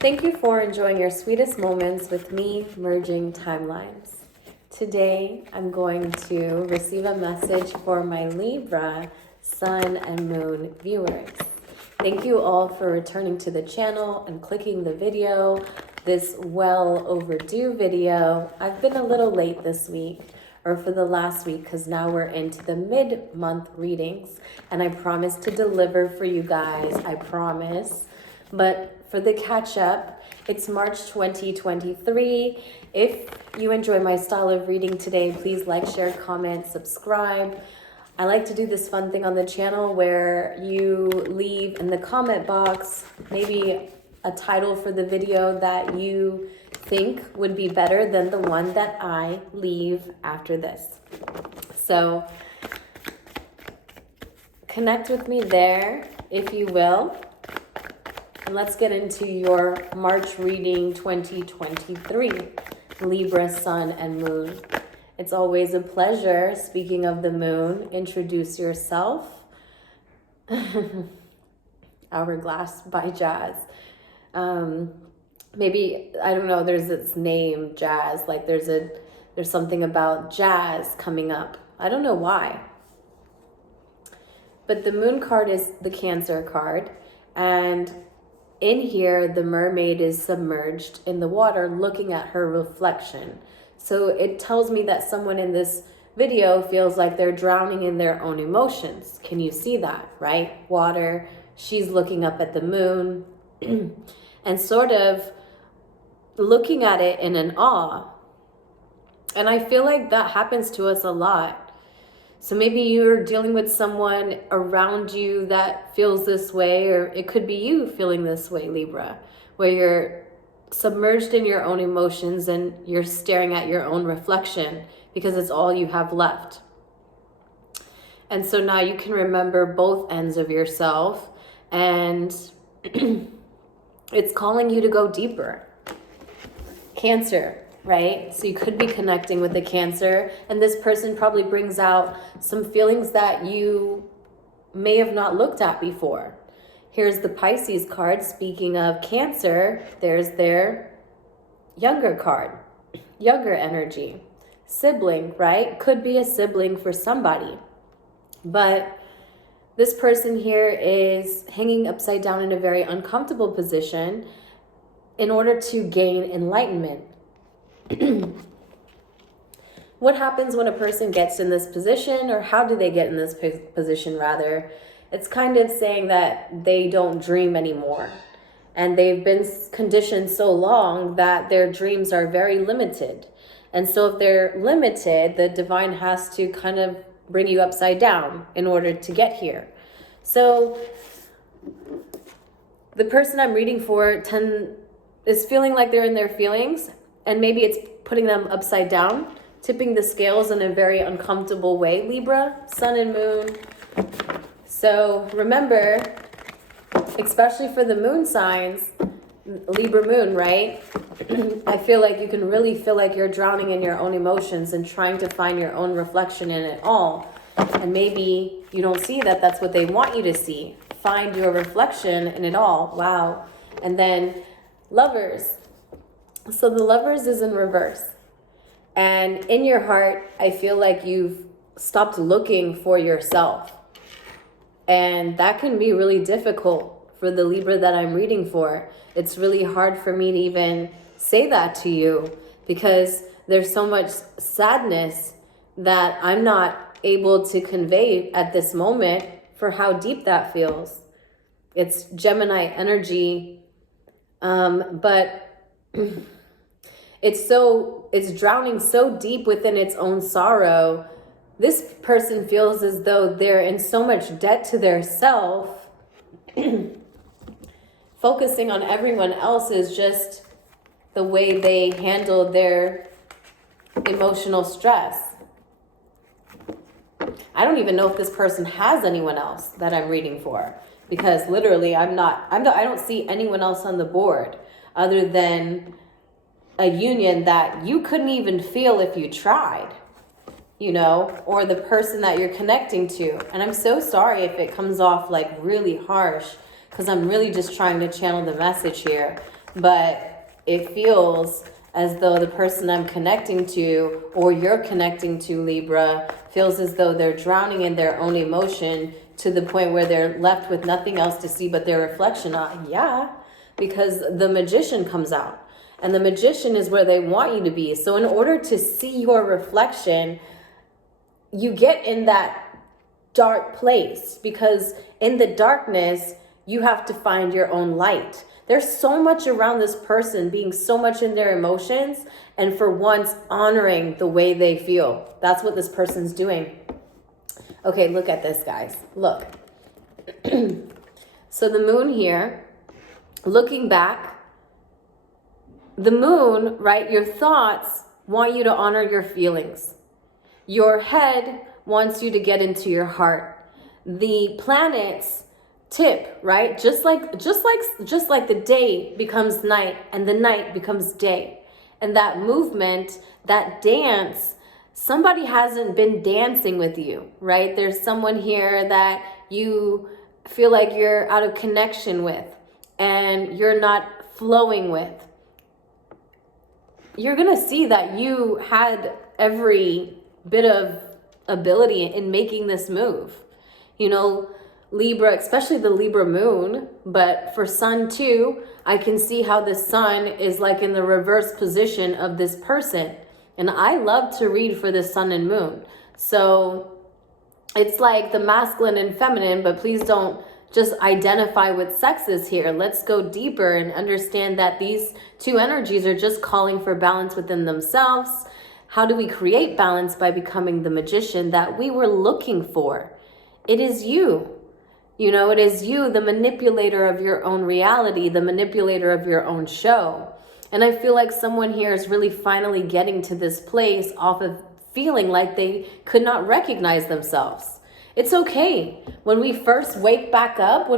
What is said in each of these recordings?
Thank you for enjoying your sweetest moments with me, merging timelines. Today, I'm going to receive a message for my Libra, Sun, and Moon viewers. Thank you all for returning to the channel and clicking the video, this well overdue video. I've been a little late this week, or for the last week, because now we're into the mid-month readings, and I promise to deliver for you guys, I promise. But for the catch-up, it's March 2023. If you enjoy my style of reading today, please like, share, comment, subscribe. I like to do this fun thing on the channel where you leave in the comment box maybe a title for the video that you think would be better than the one that I leave after this. So connect with me there, if you will. And let's get into your March reading 2023, Libra, Sun, and Moon. It's always a pleasure. Speaking of the moon, introduce yourself. Hourglass by Jazz. Maybe, I don't know, there's this name, Jazz, like there's something about jazz coming up. I don't know why. But the moon card is the Cancer card, and in here, the mermaid is submerged in the water looking at her reflection. So it tells me that someone in this video feels like they're drowning in their own emotions. Can you see that, right? Water, she's looking up at the moon and sort of looking at it in an awe. And I feel like that happens to us a lot. So maybe you're dealing with someone around you that feels this way, or it could be you feeling this way, Libra, where you're submerged in your own emotions and you're staring at your own reflection because it's all you have left. And so now you can remember both ends of yourself, and it's calling you to go deeper. Cancer, right? So you could be connecting with the Cancer, and this person probably brings out some feelings that you may have not looked at before. Here's the Pisces card. Speaking of Cancer, there's their younger card, younger energy, sibling, right? Could be a sibling for somebody. But this person here is hanging upside down in a very uncomfortable position in order to gain enlightenment. What happens when a person gets in this position, or how do they get in this position rather? It's kind of saying that they don't dream anymore, and they've been conditioned so long that their dreams are very limited. And so if they're limited, the divine has to kind of bring you upside down in order to get here. So the person I'm reading for is feeling like they're in their feelings, and maybe it's putting them upside down, tipping the scales in a very uncomfortable way, Libra, Sun and Moon. So remember, especially for the moon signs, Libra moon, right? I feel like you can really feel like you're drowning in your own emotions and trying to find your own reflection in it all. And maybe you don't see that that's what they want you to see. Find your reflection in it all. Wow. And then Lovers. So the Lovers is in reverse. And in your heart, I feel like you've stopped looking for yourself. And that can be really difficult for the Libra that I'm reading for. It's really hard for me to even say that to you because there's so much sadness that I'm not able to convey at this moment for how deep that feels. It's Gemini energy, but it's drowning so deep within its own sorrow. This person feels as though they're in so much debt to their self. Focusing on everyone else is just the way they handle their emotional stress. I don't even know if this person has anyone else that I'm reading for, because literally I don't see anyone else on the board other than a union that you couldn't even feel if you tried. you know, or the person that you're connecting to. And I'm so sorry if it comes off like really harsh, because I'm really just trying to channel the message here. but it feels as though the person I'm connecting to, or you're connecting to, Libra, feels as though they're drowning in their own emotion to the point where they're left with nothing else to see but their reflection. Yeah, because the Magician comes out. And the Magician is where they want you to be. So in order to see your reflection, you get in that dark place, because in the darkness, you have to find your own light. There's so much around this person being so much in their emotions, and for once honoring the way they feel. That's what this person's doing. Okay, look at this, guys. Look. So the moon here, looking back, the moon, right? Your thoughts want you to honor your feelings. Your head wants you to get into your heart. The planets tip, right? Just like the day becomes night and the night becomes day. And that movement, that dance, somebody hasn't been dancing with you, right? There's someone here that you feel like you're out of connection with and you're not flowing with. You're going to see that you had every bit of ability in making this move. You know, Libra, especially the Libra moon, but for sun too, I can see how the sun is like in the reverse position of this person. And I love to read for the sun and moon. So it's like the masculine and feminine, but please don't just identify with sexes here. Let's go deeper and understand that these two energies are just calling for balance within themselves. How do we create balance? By becoming the magician that we were looking for. It is you. You know, it is you, the manipulator of your own reality, the manipulator of your own show. And I feel like someone here is really finally getting to this place off of feeling like they could not recognize themselves. It's okay. When we first wake up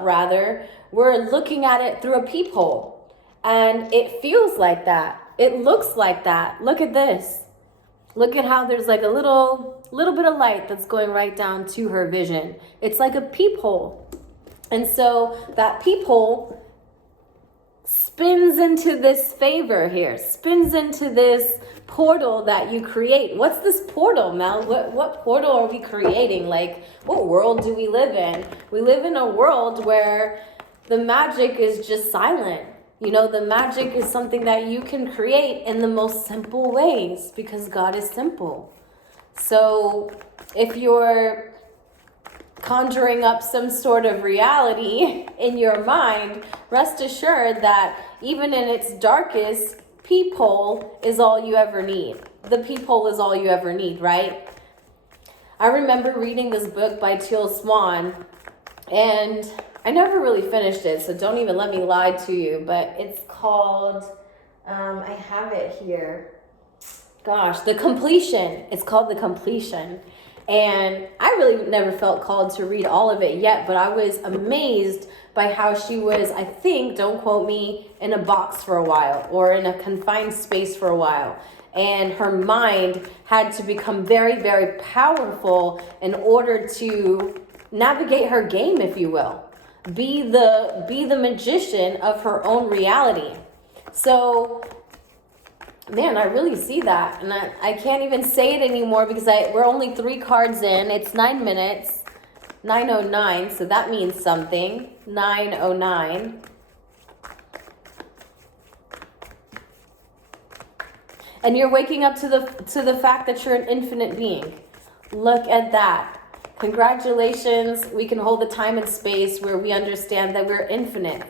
rather, we're looking at it through a peephole. And it feels like that. It looks like that. Look at this. Look at how there's like a little bit of light that's going right down to her vision. It's like a peephole. And so that peephole spins into this favor here, spins into this portal that you create. What's this portal, Mel? What portal are we creating? Like, what world do we live in? We live in a world where the magic is just silent. You know, the magic is something that you can create in the most simple ways because God is simple. So if you're conjuring up some sort of reality in your mind, rest assured that even in its darkest, peephole is all you ever need. The peephole is all you ever need, right? I remember reading this book by 𝕬𝕚 and I never really finished it, so don't even let me lie to you, but it's called, I have it here. Gosh, The Completion. It's called The Completion. And I really never felt called to read all of it yet, but I was amazed by how she was, I think, don't quote me, in a box for a while or in a confined space for a while. And her mind had to become very, very powerful in order to navigate her game, if you will. Be the magician of her own reality. So, man, I really see that. And I can't even say it anymore because we're only 3 cards in. It's 9 minutes, 9:09, so that means something. 9:09. And you're waking up to the fact that you're an infinite being. Look at that. Congratulations. We can hold the time and space where we understand that we're infinite.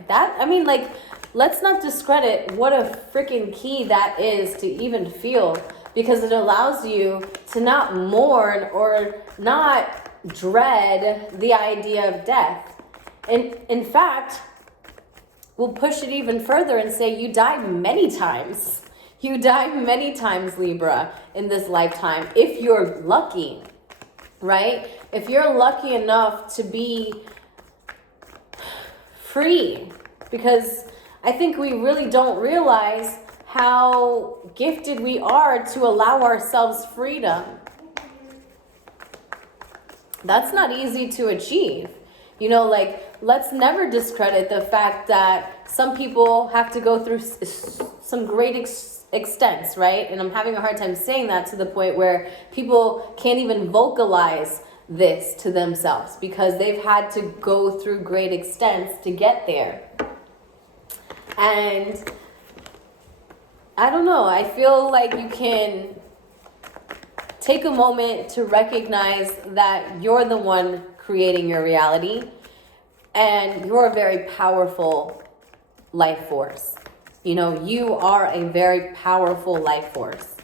Let's not discredit what a freaking key that is to even feel, because it allows you to not mourn or not dread the idea of death. And in fact, we'll push it even further and say you died many times. You died many times, Libra, in this lifetime, if you're lucky, right? If you're lucky enough to be free, because I think we really don't realize how gifted we are to allow ourselves freedom. That's not easy to achieve. You know, like let's never discredit the fact that some people have to go through some great extents, right? And I'm having a hard time saying that to the point where people can't even vocalize this to themselves because they've had to go through great extents to get there. And I don't know, I feel like you can take a moment to recognize that you're the one creating your reality and you're a very powerful life force. You know, you are a very powerful life force.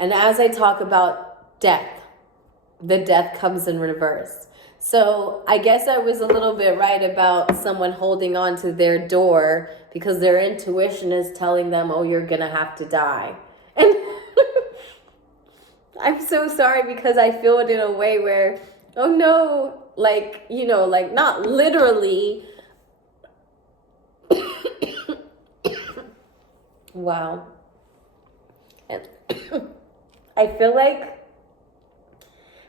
And as I talk about death, the death comes in reverse. So I guess I was a little bit right about someone holding on to their door because their intuition is telling them, oh, you're going to have to die. And I'm so sorry because I feel it in a way where, oh no, like, you know, like not literally. Wow. I feel like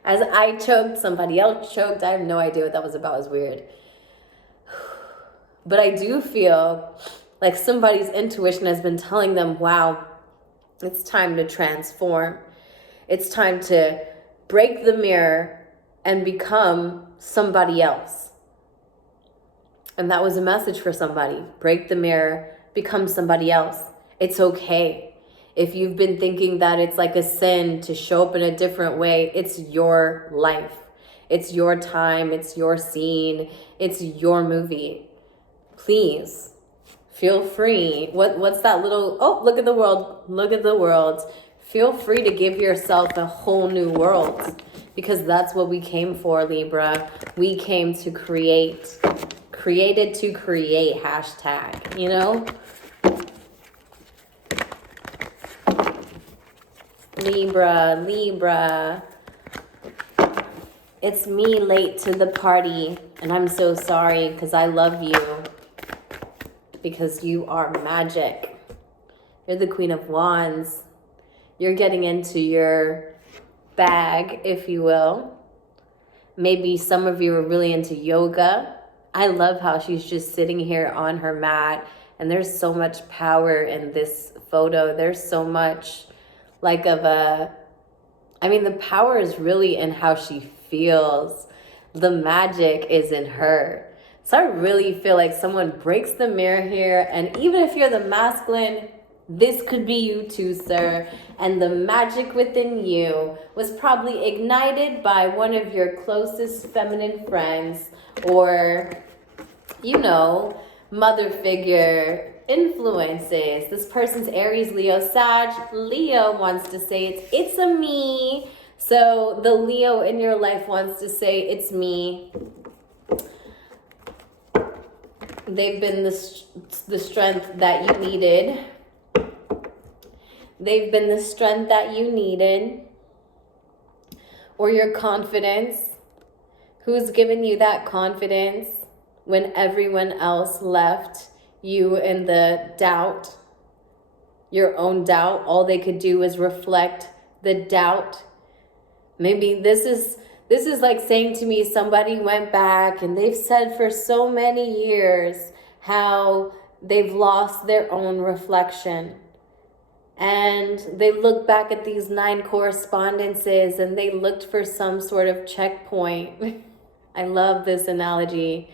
as I choked, somebody else choked. I have no idea what that was about. It was weird. But I do feel like somebody's intuition has been telling them, wow, it's time to transform. It's time to break the mirror and become somebody else. And that was a message for somebody. Break the mirror, become somebody else. It's okay. If you've been thinking that it's like a sin to show up in a different way, it's your life. It's your time. It's your scene. It's your movie. Please feel free. What's that little, oh, look at the world. Look at the world. Feel free to give yourself a whole new world because that's what we came for, Libra. We came to create. Created to create, hashtag, you know? Libra, it's me late to the party, and I'm so sorry because I love you, because you are magic. You're the Queen of Wands. You're getting into your bag, if you will. Maybe some of you are really into yoga. I love how she's just sitting here on her mat, and there's so much power in this photo. There's so much like of a, I mean, the power is really in how she feels. The magic is in her. So I really feel like someone breaks the mirror here. And even if you're the masculine, this could be you too, sir. And the magic within you was probably ignited by one of your closest feminine friends or, you know, mother figure influences. This person's Aries, Leo, Sag. Leo wants to say it's a me. So the Leo in your life wants to say it's me. They've been the strength that you needed. They've been the strength that you needed. Or your confidence. Who's given you that confidence when everyone else left you in the doubt, your own doubt? All they could do was reflect the doubt. Maybe this is like saying to me, somebody went back and they've said for so many years how they've lost their own reflection. And they look back at these 9 correspondences and they looked for some sort of checkpoint. I love this analogy.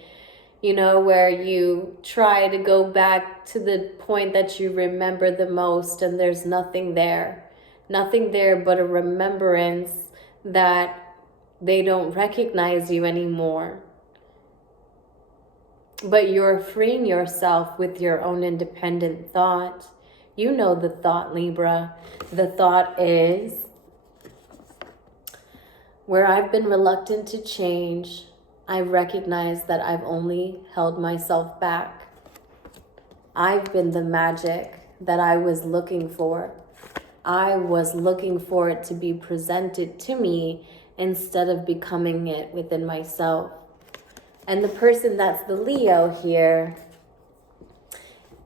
You know, where you try to go back to the point that you remember the most and there's nothing there. Nothing there but a remembrance that they don't recognize you anymore. But you're freeing yourself with your own independent thought. You know the thought, Libra. The thought is, where I've been reluctant to change, I recognize that I've only held myself back. I've been the magic that I was looking for. I was looking for it to be presented to me instead of becoming it within myself. And the person that's the Leo here,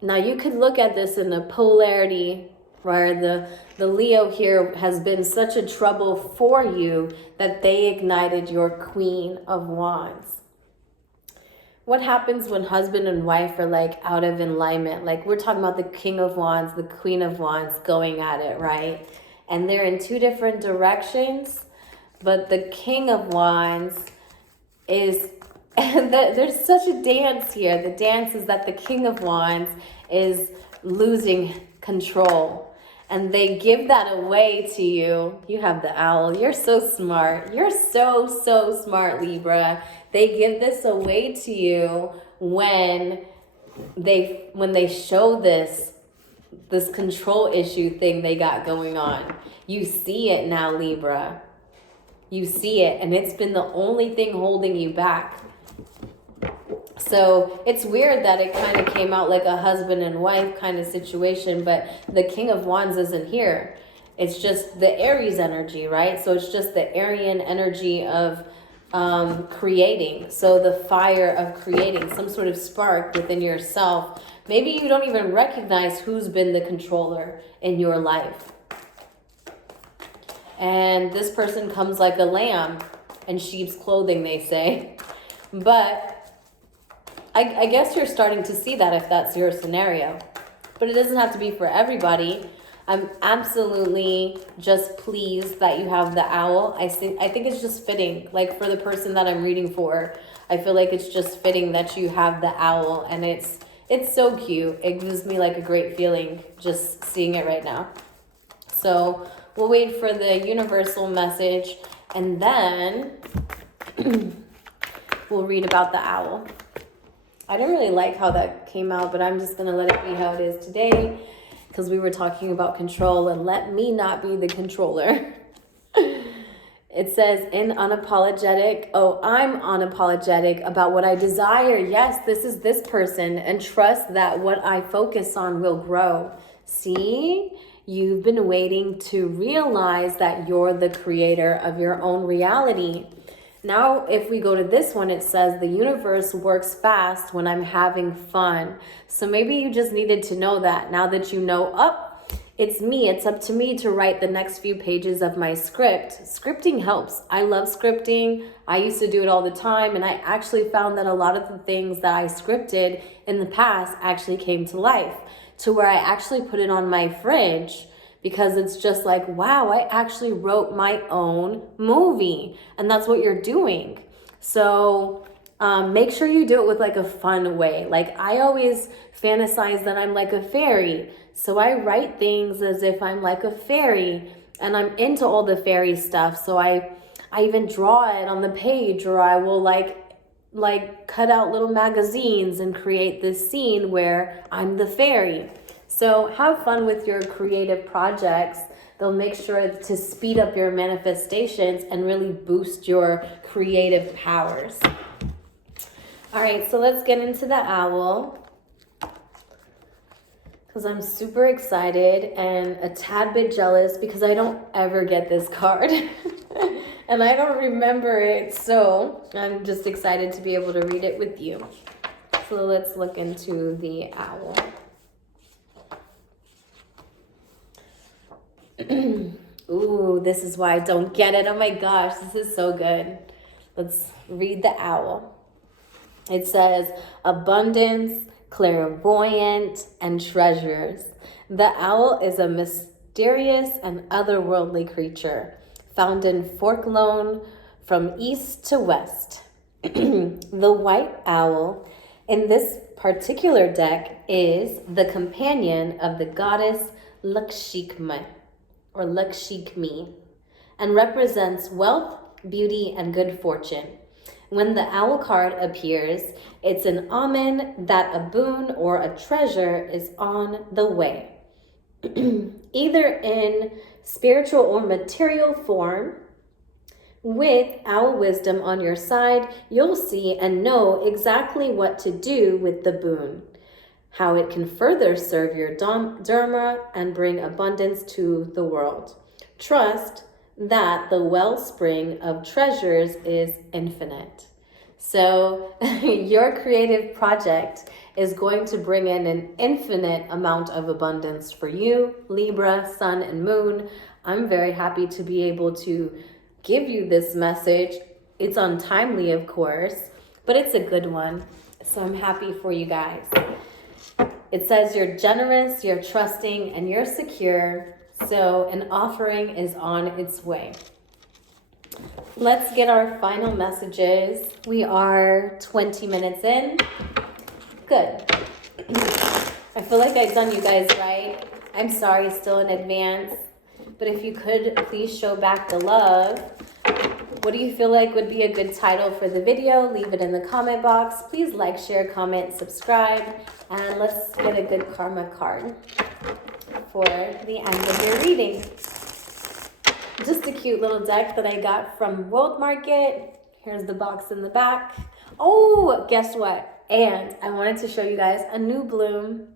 now you could look at this in a polarity where the Leo here has been such a trouble for you that they ignited your Queen of Wands. What happens when husband and wife are like out of alignment? Like we're talking about the King of Wands, the Queen of Wands going at it, right? And they're in two different directions, but the King of Wands is, and there's such a dance here. The dance is that the King of Wands is losing control. And they give that away to you. You have the owl. You're so smart. You're so, so smart, Libra. They give this away to you when they show this control issue thing they got going on. You see it now, Libra. You see it, and it's been the only thing holding you back. So it's weird that it kind of came out like a husband and wife kind of situation, but the King of Wands isn't here. It's just the Aries energy, right? So it's just the Aryan energy of creating. So the fire of creating, some sort of spark within yourself. Maybe you don't even recognize who's been the controller in your life. And this person comes like a lamb in sheep's clothing, they say. But I guess you're starting to see that if that's your scenario. But it doesn't have to be for everybody. I'm absolutely just pleased that you have the owl. I think it's just fitting. Like for the person that I'm reading for, I feel like it's just fitting that you have the owl, and it's so cute. It gives me like a great feeling just seeing it right now. So we'll wait for the universal message, and then we'll read about the owl. I don't really like how that came out, but I'm just going to let it be how it is today, because we were talking about control, and let me not be the controller. It says, I'm unapologetic about what I desire. Yes, this is this person, and trust that what I focus on will grow. See, you've been waiting to realize that you're the creator of your own reality. Now, if we go to this one, it says the universe works fast when I'm having fun. So maybe you just needed to know that. Now that you know, it's me. It's up to me to write the next few pages of my script. Scripting helps. I love scripting. I used to do it all the time. And I actually found that a lot of the things that I scripted in the past actually came to life, to where I actually put it on my fridge. Because it's just like, wow, I actually wrote my own movie. And that's what you're doing. So make sure you do it with like a fun way. Like I always fantasize that I'm like a fairy. So I write things as if I'm like a fairy. And I'm into all the fairy stuff. So I even draw it on the page, or I will like cut out little magazines and create this scene where I'm the fairy. So have fun with your creative projects. They'll make sure to speed up your manifestations and really boost your creative powers. All right, so let's get into the owl, because I'm super excited and a tad bit jealous because I don't ever get this card and I don't remember it. So I'm just excited to be able to read it with you. So let's look into the owl. Ooh, this is why I don't get it. Oh my gosh, this is so good. Let's read the owl. It says, abundance, clairvoyant, and treasures. The owl is a mysterious and otherworldly creature found in Forklone from east to west. The white owl in this particular deck is the companion of the goddess 𝕼𝕠𝕠𝕚, or 𝕼𝕠𝕠𝕚, and represents wealth, beauty, and good fortune. When the owl card appears, it's an omen that a boon or a treasure is on the way. Either in spiritual or material form. With owl wisdom on your side, you'll see and know exactly what to do with the boon, how it can further serve your dharma and bring abundance to the world. Trust that the wellspring of treasures is infinite. So your creative project is going to bring in an infinite amount of abundance for you, Libra, Sun, and Moon. I'm very happy to be able to give you this message. It's untimely, of course, but it's a good one. So I'm happy for you guys. It says you're generous, you're trusting, and you're secure. So an offering is on its way. Let's get our final messages. We are 20 minutes in. Good. I feel like I've done you guys right. I'm sorry still in advance. But if you could please show back the love. What do you feel like would be a good title for the video? Leave it in the comment box. Please like, share, comment, subscribe. And let's get a good karma card for the end of your reading. Just a cute little deck that I got from World Market. Here's the box in the back. Oh, guess what? And I wanted to show you guys a new bloom,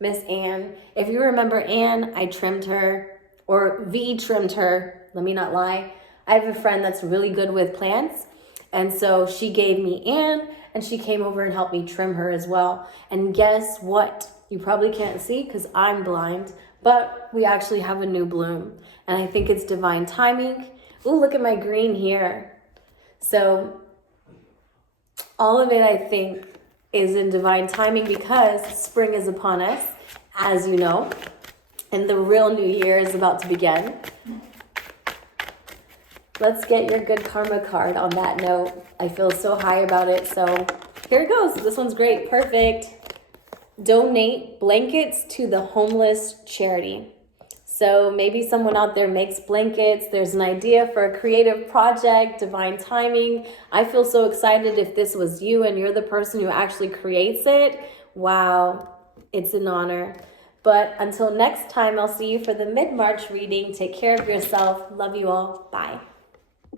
Miss Anne. If you remember Anne, I trimmed her, or V trimmed her. Let me not lie. I have a friend that's really good with plants. And so she gave me Anne, and she came over and helped me trim her as well. And guess what? You probably can't see because I'm blind, but we actually have a new bloom. And I think it's divine timing. Ooh, look at my green here. So all of it, I think, is in divine timing because spring is upon us, as you know, and the real new year is about to begin. Let's get your good karma card on that note. I feel so high about it. So here it goes. This one's great. Perfect. Donate blankets to the homeless charity. So maybe someone out there makes blankets. There's an idea for a creative project, divine timing. I feel so excited if this was you and you're the person who actually creates it. Wow, it's an honor. But until next time, I'll see you for the mid-March reading. Take care of yourself. Love you all. Bye.